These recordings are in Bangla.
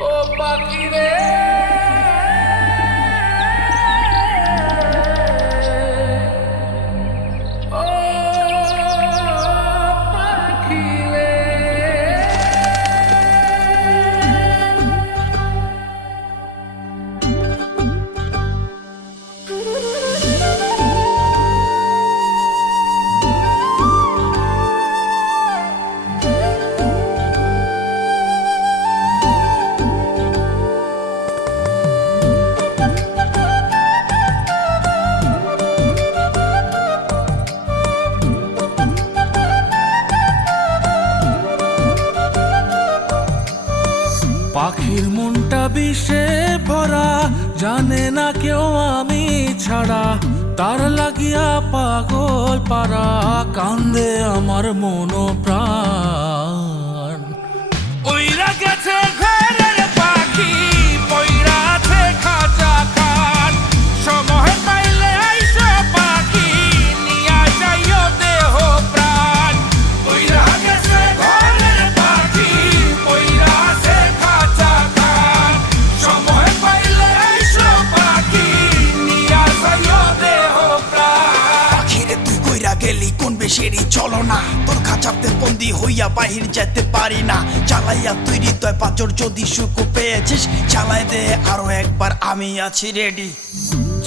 ও পাখি রে ও পাখি রে পাখির মনটা বিষে ভরা, জানে না কেউ আমি ছাড়া, তার লাগিয়া পাগল পারা, কান্দে আমার মন প্রাণ। উইরা গেছে ঘরের পাখি, পইরা আছে খাঁচা খান, সময় পাইলে আইসো পাখি, নিয়া যাইও দেহ প্রাণ। উইরা গেছে ঘরের পাখি, পইরা আছে খাঁচা খান, সময় পাইলে আইসো পাখি, নিয়া যাইও দেহ প্রাণ। পাখিরে তুই কইরা গেলি কোন বেশেরই চলো না, তোর খাঁচাতে বন্দি হইয়া বাহির যেতে পারি না। চালাইয়া তুই হৃদয় পাঁচর, যদি সুখ পেয়েছিস চালাই দে আরো একবার, আমি আছি রেডি।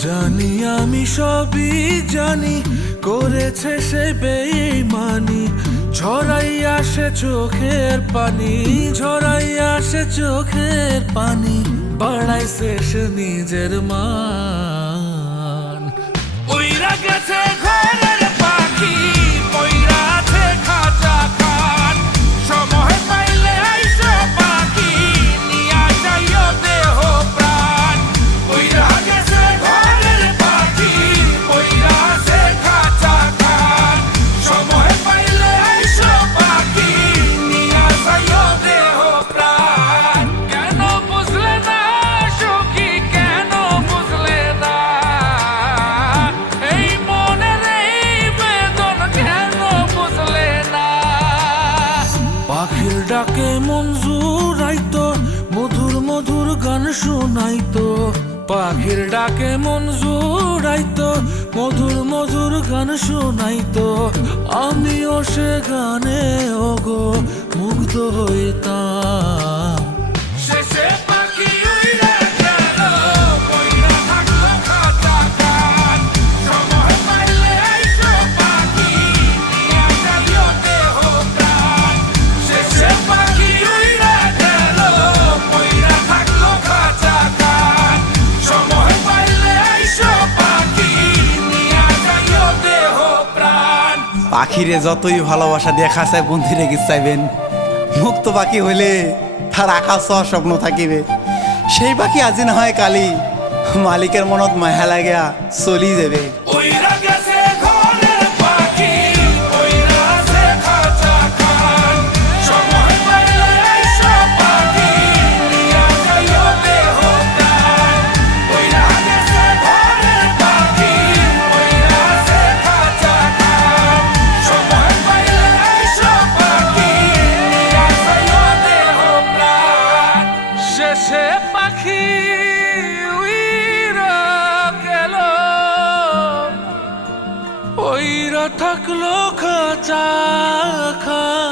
জানি আমি সবই জানি, করেছে সে বেঈমানি, ঝরাইয়া সে চোখের পানি, ঝরাইয়া সে চোখের পানি, বাড়াইছে সে নিজের মান। উইরা গেছে ঘরের পাখি, পইরা আছে খাঁচা খান, সময় পাইলে আইসো পাখি, নিয়া যাইও দেহ প্রাণ। উইরা গেছে ঘরের পাখি, পইরা আছে খাঁচা খান, সময় পাইলে আইসো পাখি, নিয়া যাইও দেহ প্রাণ। কেন বুঝলে না সখী, কেন বুঝলে না এই মনের এই বেদন, কেন বুঝলে না? পাখির ডাকে মন জুড়াইতো, মধুর মধুর গান শোনাইতো, পাখির ডাকে মন জুড়াইতো, মধুর মধুর গান শোনাইতো, আমিও সে গানে ওগো মুগ্ধ হইতাম। শেষে পাখি উইরা গেল, পইরা থাকলো খাঁচা খান, সময় পাইলে আইসো পাখি, নিয়া যাইও দেহ প্রাণ। শেষে পাখি উইরা গেল, পইরা থাকলো খাঁচা খান, সময় পাইলে আইসো পাখি, নিয়া যাইও দেহ প্রাণ। পাখিরে যতই ভালোবাসা দিয়ে খাঁচায় বন্দি রেখে চাইবেন, মুক্ত পাখি হইলে তার আকাশ হওয়ার স্বপ্ন থাকিবে। সেই পাখি আজি না হয় কালি, মালিকের মনত মায়া লাগিয়া চলি যাবে। উইরা গেছে ঘরের পাখি, পইরা আছে খাঁচা খান, সময় পাইলে আইসো পাখি, নিয়া যাইও দেহ প্রাণ। উইরা গেছে ঘরের পাখি, পইরা আছে খাঁচা খান, সময় পাইলে আইসো পাখি, নিয়া যাইও দেহ প্রাণ। শেষে পাখি উইরা গেল, ওইরা থাকলো খাঁচা খান।